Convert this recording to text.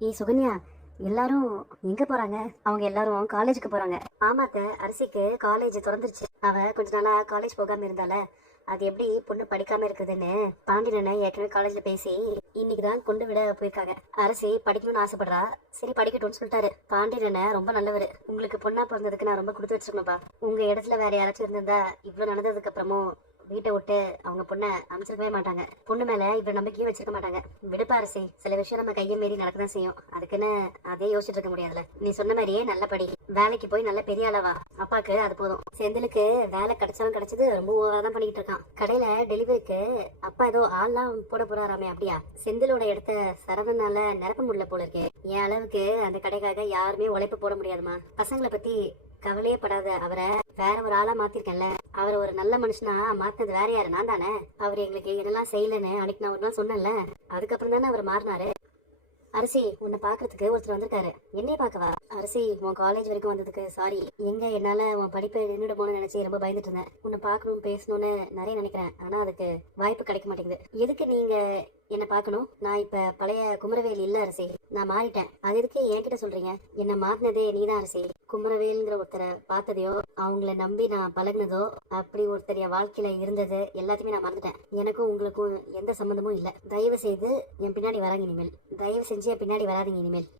ஏய் சுகன்யா எல்லாரும் எங்க போறாங்க? அவங்க எல்லாரும் காலேஜுக்கு போறாங்க. ஆமாத்த அரிசிக்கு காலேஜ் திறந்துருச்சு. அவ கொஞ்ச நாளா காலேஜ் போகாம இருந்தால. அது எப்படி பொண்ணு படிக்காம இருக்குதுன்னு பாண்டியனை ஏற்கனவே காலேஜ்ல பேசி இன்னைக்கு தான் கொண்டு விட போயிருக்காங்க. அரசி படிக்கணும்னு ஆசைப்படுறா. சரி படிக்கட்டும்னு சொல்லிட்டாரு. பாண்டியனை ரொம்ப நல்லவர். உங்களுக்கு பொண்ணா பிறந்ததுக்கு நான் ரொம்ப கொடுத்து வச்சிருக்கணும்ப்பா. உங்க இடத்துல வேற யாராச்சும் இருந்திருந்தா இவ்வளவு நடந்ததுக்கு அப்புறமும் வீட்டை விட்டு அவங்க பொண்ணை அமைச்சிருக்கவே மாட்டாங்க. பொண்ணு மேல இவ்வளவு நம்பிக்கையும் வச்சிருக்க மாட்டாங்க. விடுப்பாரசி சில விஷயம் நம்ம கையை மீறி நடக்கதான் செய்யும். அதுக்குன்னு அதே யோசிச்சுட்டு இருக்க முடியாதுல நீ சொன்ன மாதிரியே நல்ல படி. வேலைக்கு போய் நல்ல பெரிய அளவா அப்பாக்கு அது போதும். செந்திலுக்கு வேலை கிடைச்சாலும் கிடைச்சது ரொம்ப ஓவரா தான் பண்ணிட்டு இருக்கான். கடையில டெலிவரிக்கு அப்பா ஏதோ ஆள்லாம் போட போறாராமே அப்படியா? செந்திலோட இடத்த சரவணனால நிரப்ப முடியல போல இருக்கு. என் அளவுக்கு அந்த கடைக்காக யாருமே உழைப்பு போட முடியாதுமா பசங்களை பத்தி கவலையே படாத அவரை. வேற ஒரு ஆளா மாத்திருக்கேன்ல. அவர் ஒரு நல்ல மனுஷனா மாத்தினது வேற யாரு? நான் தானே? அவர் எங்களுக்கு இதெல்லாம் செய்யலன்னு அன்னைக்கு நான் ஒரு நாள் சொன்னேன்ல. அதுக்கப்புறம் தானே அவர் மாறினாரு. அரிசி உன்னை பாக்குறதுக்கு ஒருத்தர் வந்திருக்காரு. என்னைய பார்க்கவா? அரிசி உன் காலேஜ் வரைக்கும் வந்ததுக்கு சாரி எங்க என்னால உன் படிப்பை நின்றுடுமோன்னு நினைச்சு ரொம்ப பயந்துட்டு இருந்தேன். உன்னை பாக்கணும் பேசணும்னு நிறைய நினைக்கிறேன். ஆனா அதுக்கு வாய்ப்பு கிடைக்க மாட்டேங்குது. எதுக்கு நீங்க என்ன பார்க்கணும்? நான் இப்ப பழைய குமரவேல் இல்ல அரசி. நான் மாறிட்டேன். அது எதுக்கு என்கிட்ட சொல்றீங்க? என்ன மாத்தினதே நீதான் அரசி. குமரவேல்ங்கிற ஒருத்தரை பார்த்ததையோ அவங்கள நம்பி நான் பழகுனதோ அப்படி ஒருத்தர் என் வாழ்க்கையில இருந்தது எல்லாத்தையுமே நான் மறந்துட்டேன். எனக்கும் உங்களுக்கும் எந்த சம்மந்தமும் இல்ல. தயவு செய்து என் பின்னாடி வராங்க இனிமேல். தயவு செஞ்சு என் பின்னாடி வராதீங்க இனிமேல்.